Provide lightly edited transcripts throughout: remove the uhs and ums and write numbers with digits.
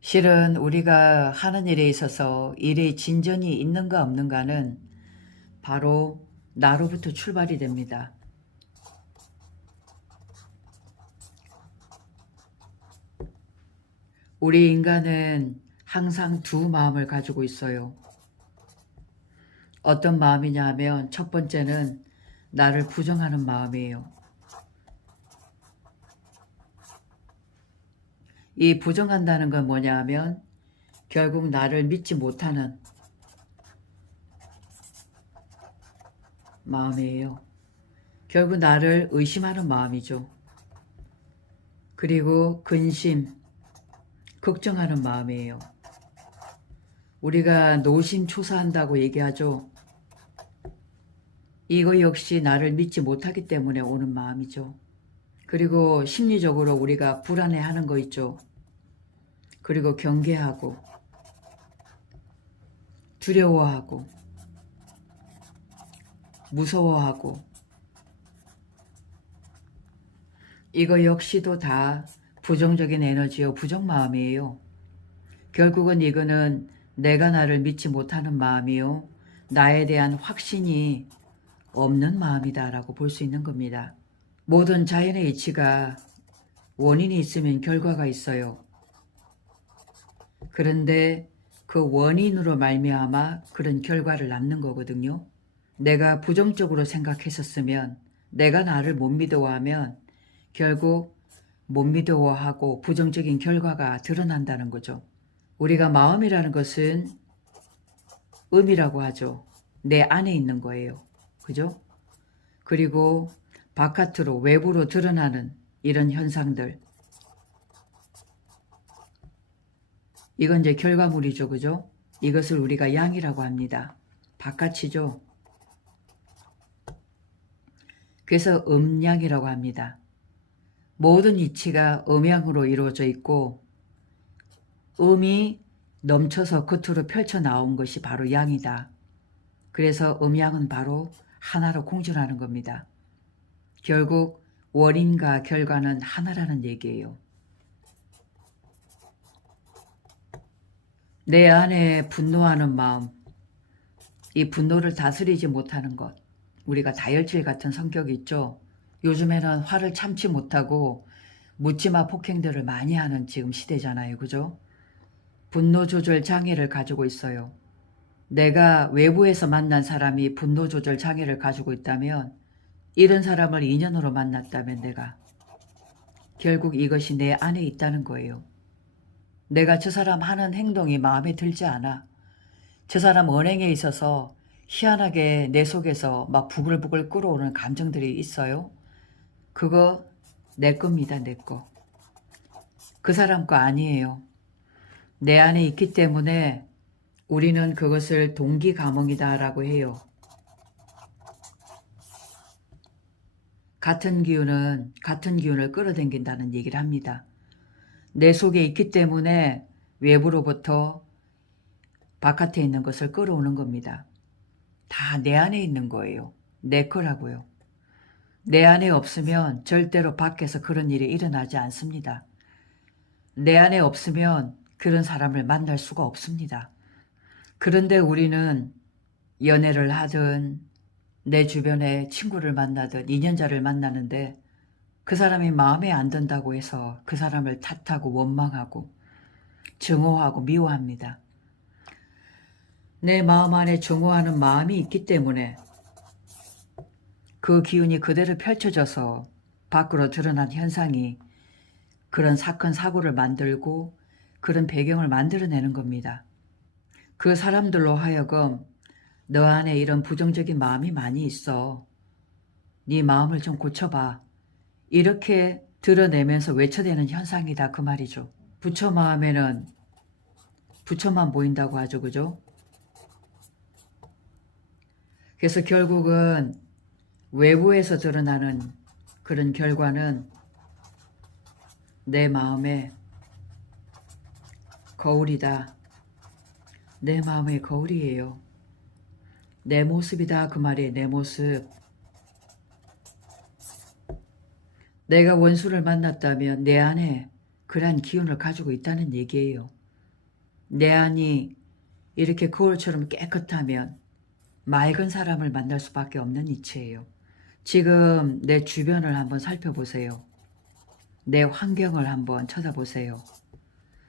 실은 우리가 하는 일에 있어서 일의 진전이 있는가 없는가는 바로 나로부터 출발이 됩니다. 우리 인간은 항상 두 마음을 가지고 있어요. 어떤 마음이냐 하면 첫 번째는 나를 부정하는 마음이에요. 이 부정한다는 건 뭐냐 하면 결국 나를 믿지 못하는 마음이에요. 결국 나를 의심하는 마음이죠. 그리고 근심, 걱정하는 마음이에요. 우리가 노심초사한다고 얘기하죠. 이거 역시 나를 믿지 못하기 때문에 오는 마음이죠. 그리고 심리적으로 우리가 불안해하는 거 있죠. 그리고 경계하고 두려워하고 무서워하고 이거 역시도 다 부정적인 에너지요, 부정마음이에요. 결국은 이거는 내가 나를 믿지 못하는 마음이요, 나에 대한 확신이 없는 마음이다라고 볼 수 있는 겁니다. 모든 자연의 이치가 원인이 있으면 결과가 있어요. 그런데 그 원인으로 말미암아 그런 결과를 낳는 거거든요. 내가 부정적으로 생각했었으면, 내가 나를 못 믿어하면 결국 못 믿어하고 부정적인 결과가 드러난다는 거죠. 우리가 마음이라는 것은 음이라고 하죠. 내 안에 있는 거예요. 그죠? 그리고 바깥으로 외부로 드러나는 이런 현상들, 이건 이제 결과물이죠. 그죠? 이것을 우리가 양이라고 합니다. 바깥이죠. 그래서 음양이라고 합니다. 모든 이치가 음양으로 이루어져 있고 음이 넘쳐서 겉으로 펼쳐 나온 것이 바로 양이다. 그래서 음양은 바로 하나로 공존하는 겁니다. 결국 원인과 결과는 하나라는 얘기예요. 내 안에 분노하는 마음, 이 분노를 다스리지 못하는 것, 우리가 다혈질 같은 성격이 있죠. 요즘에는 화를 참지 못하고 묻지마 폭행들을 많이 하는 지금 시대잖아요. 그죠? 분노 조절 장애를 가지고 있어요. 내가 외부에서 만난 사람이 분노 조절 장애를 가지고 있다면, 이런 사람을 인연으로 만났다면 내가 결국 이것이 내 안에 있다는 거예요. 내가 저 사람 하는 행동이 마음에 들지 않아. 저 사람 언행에 있어서 희한하게 내 속에서 막 부글부글 끓어오는 감정들이 있어요. 그거 내 겁니다. 내 거. 그 사람 거 아니에요. 내 안에 있기 때문에 우리는 그것을 동기감흥이다라고 해요. 같은 기운을 끌어당긴다는 얘기를 합니다. 내 속에 있기 때문에 외부로부터 바깥에 있는 것을 끌어오는 겁니다. 다 내 안에 있는 거예요. 내 거라고요. 내 안에 없으면 절대로 밖에서 그런 일이 일어나지 않습니다. 내 안에 없으면 그런 사람을 만날 수가 없습니다. 그런데 우리는 연애를 하든 내 주변에 친구를 만나든 인연자를 만나는데 그 사람이 마음에 안 든다고 해서 그 사람을 탓하고 원망하고 증오하고 미워합니다. 내 마음 안에 증오하는 마음이 있기 때문에 그 기운이 그대로 펼쳐져서 밖으로 드러난 현상이 그런 사건 사고를 만들고 그런 배경을 만들어내는 겁니다. 그 사람들로 하여금 너 안에 이런 부정적인 마음이 많이 있어. 네 마음을 좀 고쳐봐. 이렇게 드러내면서 외쳐대는 현상이다 그 말이죠. 부처 마음에는 부처만 보인다고 하죠. 그죠? 그래서 결국은 외부에서 드러나는 그런 결과는 내 마음의 거울이다. 내 마음의 거울이에요. 내 모습이다 그 말이에요. 내 모습. 내가 원수를 만났다면 내 안에 그러한 기운을 가지고 있다는 얘기예요. 내 안이 이렇게 거울처럼 깨끗하면 맑은 사람을 만날 수밖에 없는 이치예요. 지금 내 주변을 한번 살펴보세요. 내 환경을 한번 쳐다보세요.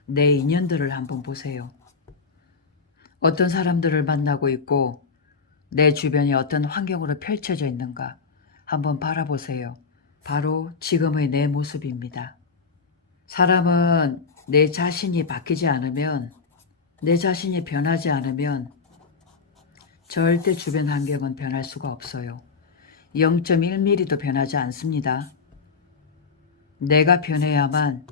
내 인연들을 한번 보세요. 어떤 사람들을 만나고 있고 내 주변이 어떤 환경으로 펼쳐져 있는가 한번 바라보세요. 바로 지금의 내 모습입니다. 사람은 내 자신이 바뀌지 않으면, 내 자신이 변하지 않으면 절대 주변 환경은 변할 수가 없어요. 0.1mm도 변하지 않습니다. 내가 변해야만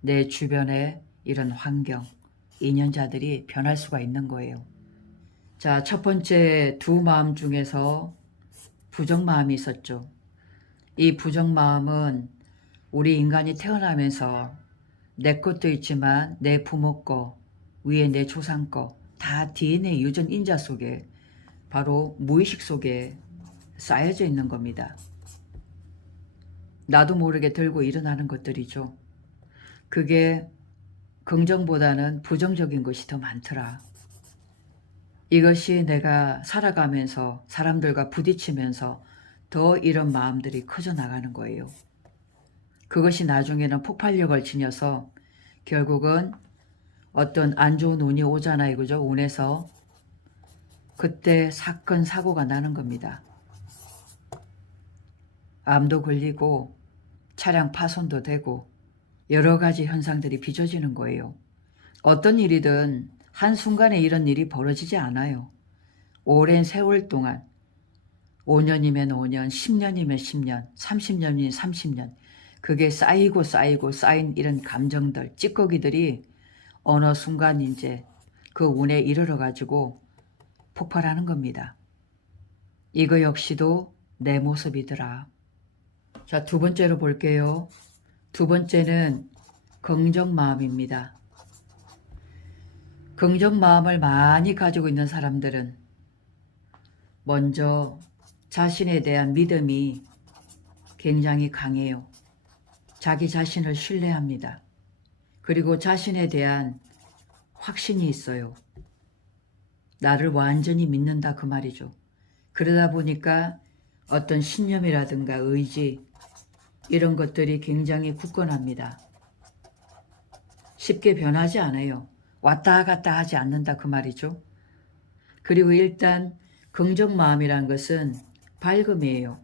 내 주변의 이런 환경, 인연자들이 변할 수가 있는 거예요. 자, 첫 번째 두 마음 중에서 부정마음이 있었죠. 이 부정마음은 우리 인간이 태어나면서 내 것도 있지만 내 부모 거, 위에 내 조상 거, 다 DNA 유전 인자 속에, 바로 무의식 속에 쌓여져 있는 겁니다. 나도 모르게 들고 일어나는 것들이죠. 그게 긍정보다는 부정적인 것이 더 많더라. 이것이 내가 살아가면서 사람들과 부딪히면서 더 이런 마음들이 커져 나가는 거예요. 그것이 나중에는 폭발력을 지녀서 결국은 어떤 안 좋은 운이 오잖아요. 그죠? 운에서 그때 사건, 사고가 나는 겁니다. 암도 걸리고 차량 파손도 되고 여러 가지 현상들이 빚어지는 거예요. 어떤 일이든 한순간에 이런 일이 벌어지지 않아요. 오랜 세월 동안 5년이면 5년, 10년이면 10년, 30년이면 30년 그게 쌓이고 쌓이고 쌓인 이런 감정들, 찌꺼기들이 어느 순간 이제 그 운에 이르러 가지고 폭발하는 겁니다. 이거 역시도 내 모습이더라. 자, 두 번째로 볼게요. 두 번째는 긍정 마음입니다. 긍정 마음을 많이 가지고 있는 사람들은 먼저 자신에 대한 믿음이 굉장히 강해요. 자기 자신을 신뢰합니다. 그리고 자신에 대한 확신이 있어요. 나를 완전히 믿는다 그 말이죠. 그러다 보니까 어떤 신념이라든가 의지 이런 것들이 굉장히 굳건합니다. 쉽게 변하지 않아요. 왔다 갔다 하지 않는다 그 말이죠. 그리고 일단 긍정 마음이란 것은 밝음이에요.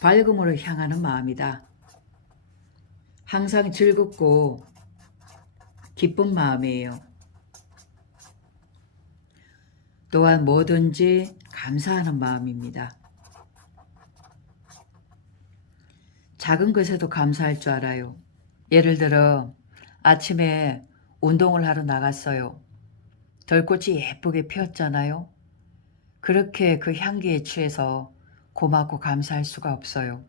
밝음으로 향하는 마음이다. 항상 즐겁고 기쁜 마음이에요. 또한 뭐든지 감사하는 마음입니다. 작은 것에도 감사할 줄 알아요. 예를 들어 아침에 운동을 하러 나갔어요. 덜꽃이 예쁘게 피었잖아요. 그렇게 그 향기에 취해서 고맙고 감사할 수가 없어요.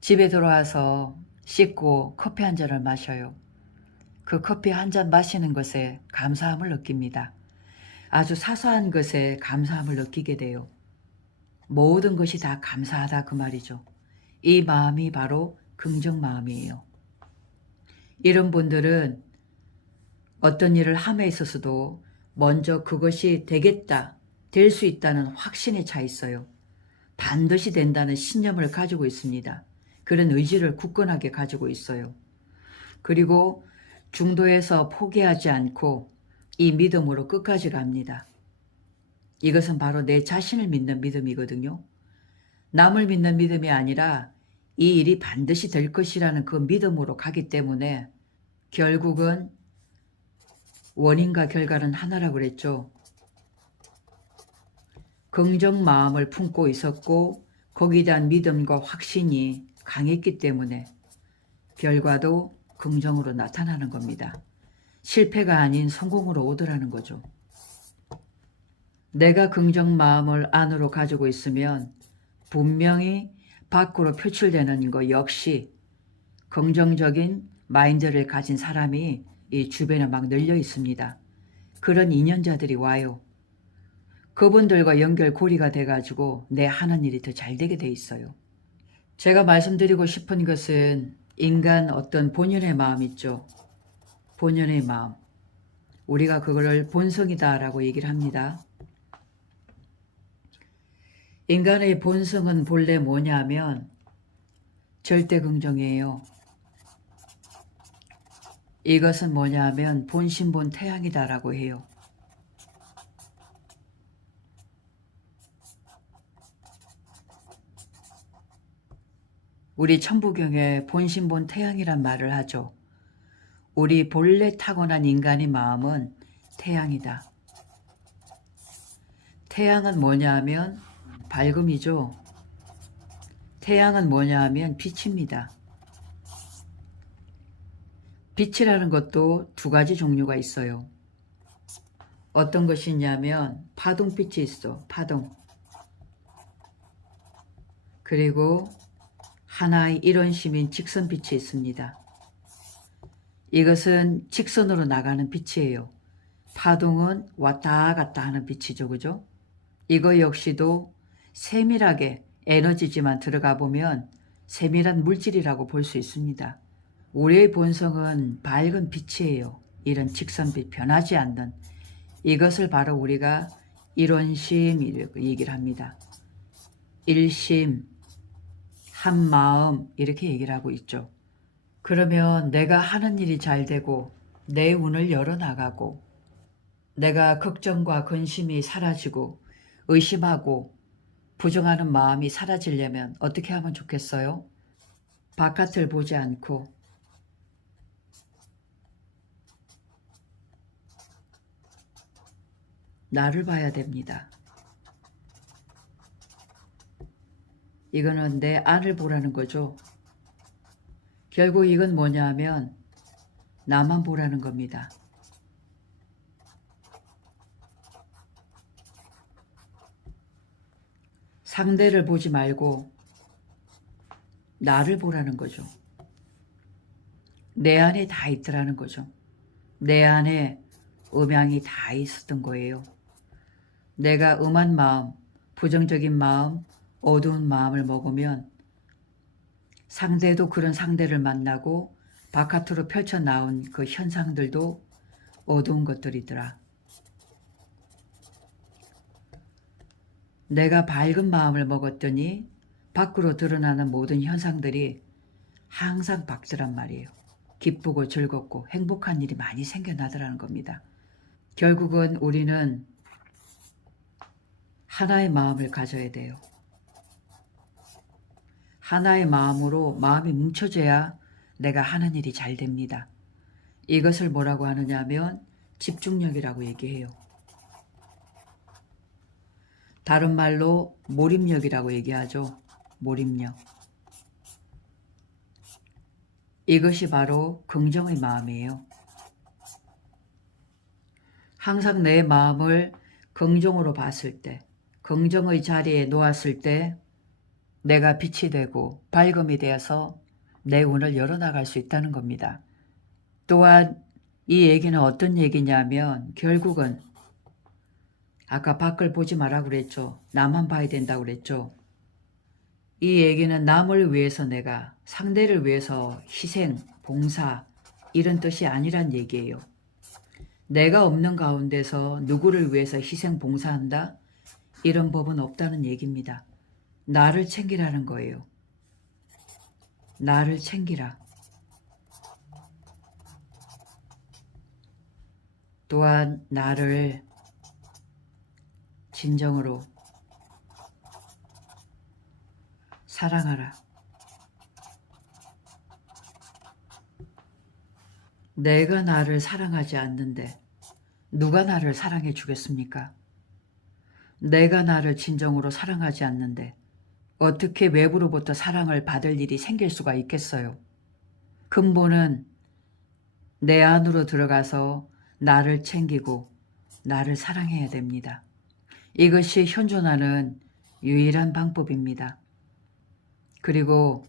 집에 들어와서 씻고 커피 한 잔을 마셔요. 그 커피 한 잔 마시는 것에 감사함을 느낍니다. 아주 사소한 것에 감사함을 느끼게 돼요. 모든 것이 다 감사하다 그 말이죠. 이 마음이 바로 긍정 마음이에요. 이런 분들은 어떤 일을 함에 있어서도 먼저 그것이 되겠다, 될 수 있다는 확신에 차 있어요. 반드시 된다는 신념을 가지고 있습니다. 그런 의지를 굳건하게 가지고 있어요. 그리고 중도에서 포기하지 않고 이 믿음으로 끝까지 갑니다. 이것은 바로 내 자신을 믿는 믿음이거든요. 남을 믿는 믿음이 아니라 이 일이 반드시 될 것이라는 그 믿음으로 가기 때문에 결국은 원인과 결과는 하나라고 그랬죠. 긍정 마음을 품고 있었고 거기에 대한 믿음과 확신이 강했기 때문에 결과도 긍정으로 나타나는 겁니다. 실패가 아닌 성공으로 오더라는 거죠. 내가 긍정 마음을 안으로 가지고 있으면 분명히 밖으로 표출되는 것 역시 긍정적인 마인드를 가진 사람이 이 주변에 막 널려 있습니다. 그런 인연자들이 와요. 그분들과 연결고리가 돼가지고 내 하는 일이 더 잘 되게 돼 있어요. 제가 말씀드리고 싶은 것은 인간 어떤 본연의 마음 있죠. 본연의 마음. 우리가 그거를 본성이다라고 얘기를 합니다. 인간의 본성은 본래 뭐냐면 절대 긍정이에요. 이것은 뭐냐면 본심본 태양이다라고 해요. 우리 천부경에 본심본 태양이란 말을 하죠. 우리 본래 타고난 인간의 마음은 태양이다. 태양은 뭐냐 하면 밝음이죠. 태양은 뭐냐 하면 빛입니다. 빛이라는 것도 두 가지 종류가 있어요. 어떤 것이 있냐면 파동빛이 있어. 파동. 그리고 하나의 일원심인 직선빛이 있습니다. 이것은 직선으로 나가는 빛이에요. 파동은 왔다 갔다 하는 빛이죠. 그죠? 이거 역시도 세밀하게 에너지지만 들어가 보면 세밀한 물질이라고 볼 수 있습니다. 우리의 본성은 밝은 빛이에요. 이런 직선빛, 변하지 않는 이것을 바로 우리가 일원심이라고 얘기를 합니다. 일심, 한마음 이렇게 얘기를 하고 있죠. 그러면 내가 하는 일이 잘 되고 내 운을 열어나가고 내가 걱정과 근심이 사라지고 의심하고 부정하는 마음이 사라지려면 어떻게 하면 좋겠어요? 바깥을 보지 않고 나를 봐야 됩니다. 이거는 내 안을 보라는 거죠. 결국 이건 뭐냐 하면 나만 보라는 겁니다. 상대를 보지 말고 나를 보라는 거죠. 내 안에 다 있더라는 거죠. 내 안에 음양이 다 있었던 거예요. 내가 음한 마음, 부정적인 마음, 어두운 마음을 먹으면 상대도 그런 상대를 만나고 바깥으로 펼쳐나온 그 현상들도 어두운 것들이더라. 내가 밝은 마음을 먹었더니 밖으로 드러나는 모든 현상들이 항상 밝더란 말이에요. 기쁘고 즐겁고 행복한 일이 많이 생겨나더라는 겁니다. 결국은 우리는 하나의 마음을 가져야 돼요. 하나의 마음으로 마음이 뭉쳐져야 내가 하는 일이 잘 됩니다. 이것을 뭐라고 하느냐 하면 집중력이라고 얘기해요. 다른 말로 몰입력이라고 얘기하죠. 몰입력. 이것이 바로 긍정의 마음이에요. 항상 내 마음을 긍정으로 봤을 때, 긍정의 자리에 놓았을 때 내가 빛이 되고 밝음이 되어서 내 운을 열어나갈 수 있다는 겁니다. 또한 이 얘기는 어떤 얘기냐면 결국은 아까 밖을 보지 마라 그랬죠. 나만 봐야 된다고 그랬죠. 이 얘기는 남을 위해서 내가 상대를 위해서 희생, 봉사 이런 뜻이 아니란 얘기예요. 내가 없는 가운데서 누구를 위해서 희생, 봉사한다? 이런 법은 없다는 얘기입니다. 나를 챙기라는 거예요. 나를 챙기라. 또한 나를 진정으로 사랑하라. 내가 나를 사랑하지 않는데 누가 나를 사랑해 주겠습니까? 내가 나를 진정으로 사랑하지 않는데 어떻게 외부로부터 사랑을 받을 일이 생길 수가 있겠어요? 근본은 내 안으로 들어가서 나를 챙기고 나를 사랑해야 됩니다. 이것이 현존하는 유일한 방법입니다. 그리고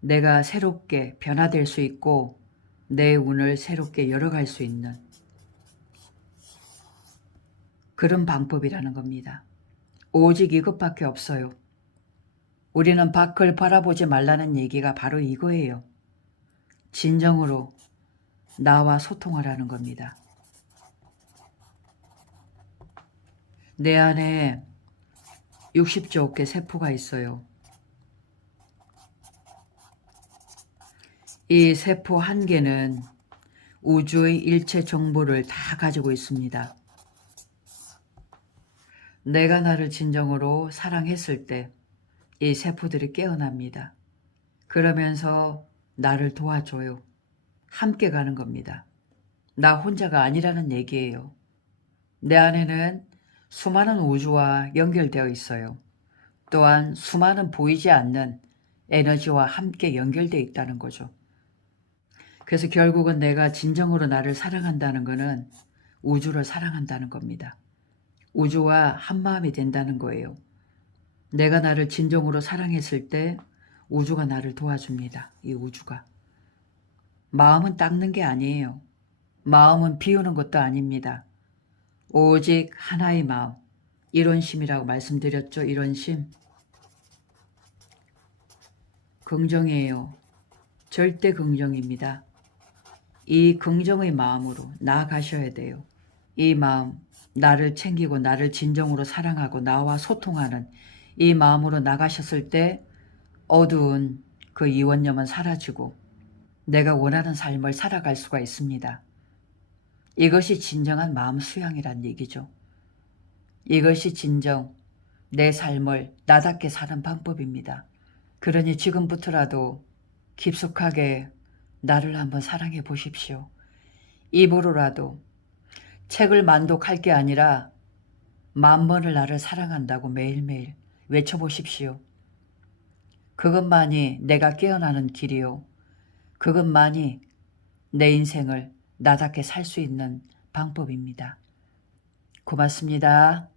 내가 새롭게 변화될 수 있고 내 운을 새롭게 열어갈 수 있는 그런 방법이라는 겁니다. 오직 이것밖에 없어요. 우리는 밖을 바라보지 말라는 얘기가 바로 이거예요. 진정으로 나와 소통하라는 겁니다. 내 안에 60조 개 세포가 있어요. 이 세포 한 개는 우주의 일체 정보를 다 가지고 있습니다. 내가 나를 진정으로 사랑했을 때 이 세포들이 깨어납니다. 그러면서 나를 도와줘요. 함께 가는 겁니다. 나 혼자가 아니라는 얘기예요. 내 안에는 수많은 우주와 연결되어 있어요. 또한 수많은 보이지 않는 에너지와 함께 연결되어 있다는 거죠. 그래서 결국은 내가 진정으로 나를 사랑한다는 것은 우주를 사랑한다는 겁니다. 우주와 한마음이 된다는 거예요. 내가 나를 진정으로 사랑했을 때 우주가 나를 도와줍니다. 이 우주가. 마음은 닦는 게 아니에요. 마음은 비우는 것도 아닙니다. 오직 하나의 마음, 일원심이라고 말씀드렸죠. 일원심. 긍정이에요. 절대 긍정입니다. 이 긍정의 마음으로 나아가셔야 돼요. 이 마음, 나를 챙기고 나를 진정으로 사랑하고 나와 소통하는 이 마음으로 나가셨을 때 어두운 그 이원념은 사라지고 내가 원하는 삶을 살아갈 수가 있습니다. 이것이 진정한 마음 수양이란 얘기죠. 이것이 진정 내 삶을 나답게 사는 방법입니다. 그러니 지금부터라도 깊숙하게 나를 한번 사랑해 보십시오. 입으로라도 책을 만독할 게 아니라 만번을 나를 사랑한다고 매일매일 외쳐보십시오. 그것만이 내가 깨어나는 길이요. 그것만이 내 인생을 나답게 살 수 있는 방법입니다. 고맙습니다.